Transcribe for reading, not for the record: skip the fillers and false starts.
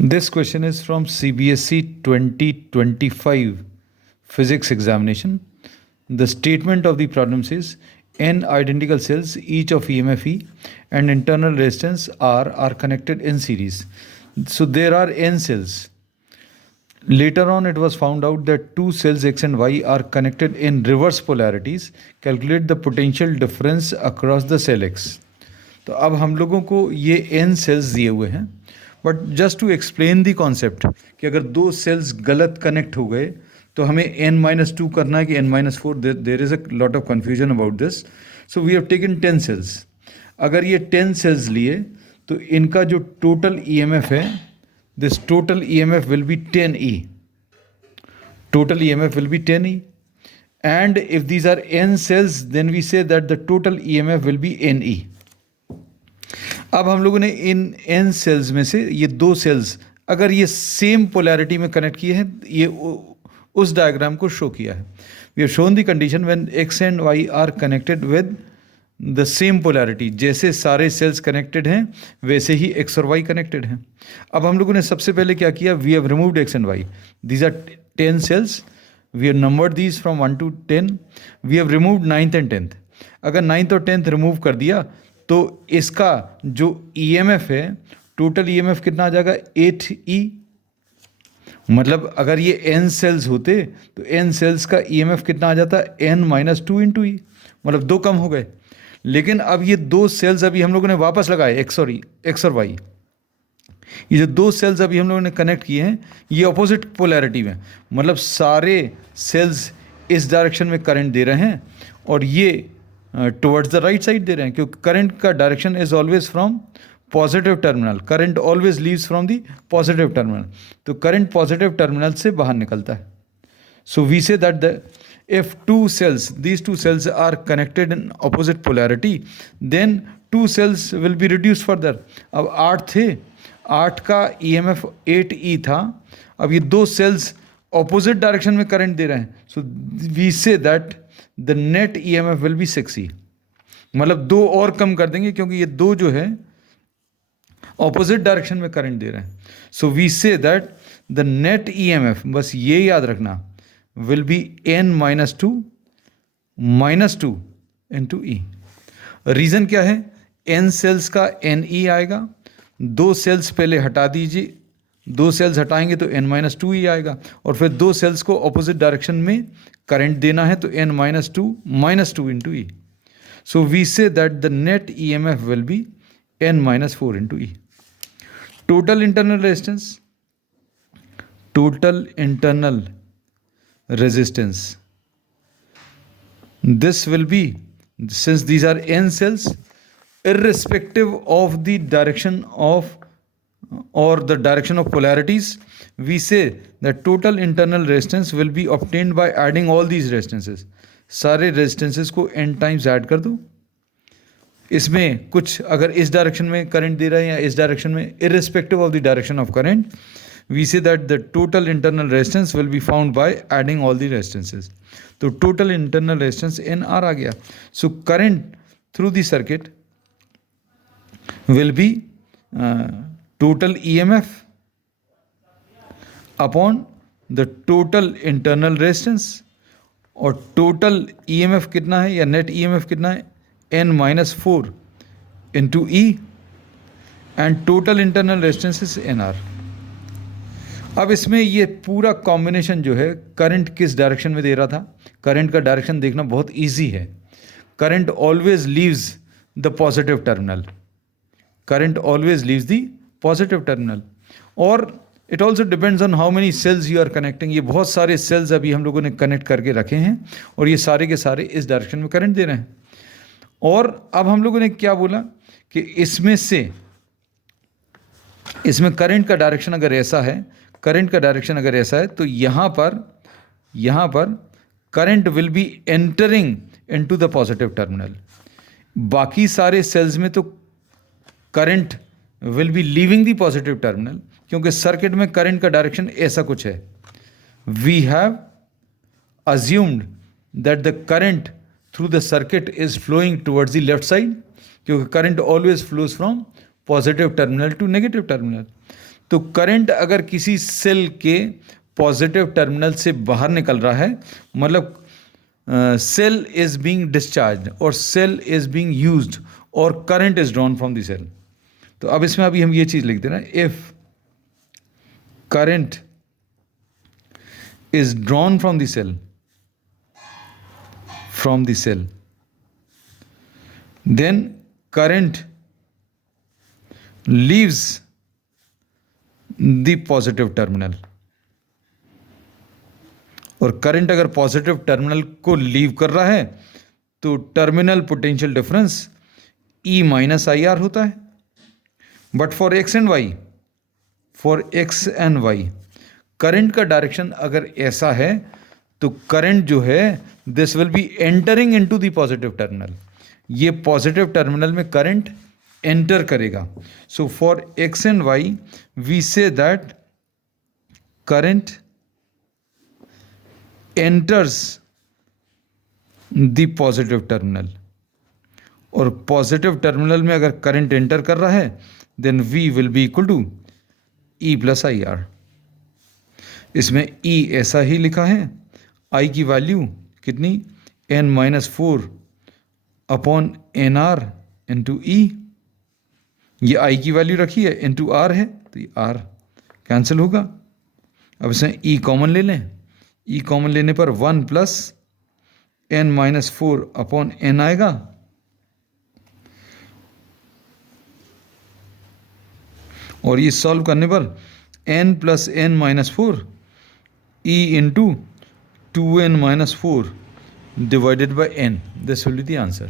This question is from CBSE 2025 physics examination. The statement of the problem says n identical cells, each of EMF E and internal resistance R are connected in series. So there are n cells. Later on, it was found out that two cells X and Y are connected in reverse polarities. Calculate the potential difference across the cell X. तो अब हम लोगों को ये n cells दिए हुए हैं, but just to explain the concept कि अगर दो सेल्स गलत कनेक्ट हो गए तो हमें n-2 करना है कि n-4. There is a lot of confusion about this. So we have taken 10 cells. अगर ये 10 सेल्स लिए तो इनका जो टोटल EMF है, this total EMF will be 10E. Total EMF will be 10E. And if these are n cells, then we say that the total EMF will be NE. अब हम लोगों ने इन n सेल्स में से ये दो sales अगर ये सेम पोलैरिटी में कनेक्ट किए हैं, ये उस डायग्राम को शो किया है. We have shown the condition when x and y are connected with the same polarity. जैसे सारे सेल्स कनेक्टेड हैं वैसे ही x और y कनेक्टेड हैं. अब हम लोगों ने सबसे पहले क्या किया, we have removed x and y. These are 10 cells. We have numbered these from 1 to 10. We have removed 9th and 10th. अगर 9th और 10th रिमूव कर दिया तो इसका जो EMF है, टोटल EMF कितना आ जाएगा, 8E. मतलब अगर ये n सेल्स होते तो n सेल्स का EMF कितना आ जाता, n-2 इंटू E. मतलब दो कम हो गए. लेकिन अब ये दो सेल्स अभी हम लोगों ने वापस लगाए, x और y. ये जो दो सेल्स अभी हम लोगों ने कनेक्ट किए हैं ये अपोजिट पोलैरिटी में, मतलब सारे सेल्स इस डायरेक्शन में करंट दे रहे हैं और ये टुवर्ड्स द राइट साइड दे रहे हैं, क्योंकि करंट का direction is always from positive terminal. Current always leaves from the positive terminal. तो करंट पॉजिटिव टर्मिनल से बाहर निकलता है. So we say that the if these two cells are connected in opposite polarity, then two cells will be reduced further. अब 8 थे, 8 का EMF 8E था. अब ये दो सेल्स ऑपोजिट डायरेक्शन में करंट दे रहे हैं. So we say that the net EMF will be 6E. मतलब दो और कम कर देंगे क्योंकि ये दो जो है ऑपोजिट डायरेक्शन में करंट दे रहे हैं. So we say that the net EMF, बस ये याद रखना, will be n-2 into E. Reason क्या है, n सेल्स का NE आएगा. दो सेल्स पहले हटा दीजिए, दो सेल्स हटाएंगे तो n-2E आएगा. और फिर दो सेल्स को ऑपोजिट डायरेक्शन में करंट देना है तो n-2 into E. So we say that the net EMF will be n-4 into E. Total internal resistance, this will be, since these are n cells, irrespective of the direction of or the direction of polarities, we say that total internal resistance will be obtained by adding all these resistances. सारे resistances को n times add कर दो. इसमें कुछ अगर इस direction में current दे रहा है या इस डायरेक्शन में, irrespective of the direction of current, we say that the total internal resistance will be found by adding all the resistances. तो total internal resistance NR आ गया. So current through the circuit will be total EMF upon the total internal resistance. और total EMF कितना है या net EMF कितना है, n-4 into E, and total internal resistance is NR. अब इसमें ये पूरा कॉम्बिनेशन जो है, करंट किस डायरेक्शन में दे रहा था, करंट का डायरेक्शन देखना बहुत इजी है. Current always leaves the positive terminal. Current always leaves the positive terminal. और it also depends on how many cells you are connecting. ये बहुत सारे सेल्स अभी हम लोगों ने कनेक्ट करके रखे हैं और ये सारे के सारे इस डायरेक्शन में करंट दे रहे हैं. और अब हम लोगों ने क्या बोला कि इसमें करंट का डायरेक्शन अगर ऐसा है, करंट का डायरेक्शन अगर ऐसा है तो यहाँ पर current will be entering into the positive terminal. बाकी सारे सेल्स में तो current will be leaving the positive terminal, क्योंकि सर्किट में करंट का डायरेक्शन ऐसा कुछ है. We have assumed that the current through the circuit is flowing towards the left side, क्योंकि current always flows from positive terminal to negative terminal. तो current अगर किसी सेल के पॉजिटिव टर्मिनल से बाहर निकल रहा है, मतलब सेल इज बीइंग डिस्चार्ज और सेल इज बीइंग यूज्ड और current is drawn from the cell. तो अब इसमें अभी हम ये चीज लिख देना, if current is drawn from the cell, then current leaves the positive terminal। और करंट अगर पॉजिटिव टर्मिनल को लीव कर रहा है तो terminal potential difference E minus I R होता है। But for X and Y current का डायरेक्शन अगर ऐसा है तो करंट जो है this will be entering into the positive terminal, ये पॉजिटिव टर्मिनल में करंट एंटर करेगा। So for X and Y we say that current enters the positive terminal, और पॉजिटिव टर्मिनल में अगर करंट एंटर कर रहा है then V will be equal to E plus I R. इसमें E ऐसा ही लिखा है, I की वैल्यू कितनी n-4 upon n r into e, ये I की वैल्यू रखी है, इंटू R है तो ये R कैंसिल होगा। अब इसमें E कॉमन ले लें, E कॉमन लेने पर 1 प्लस n-4 अपॉन n आएगा, और ये सॉल्व करने पर n plus n-4 E into 2n-4 divided by n, this will be the answer।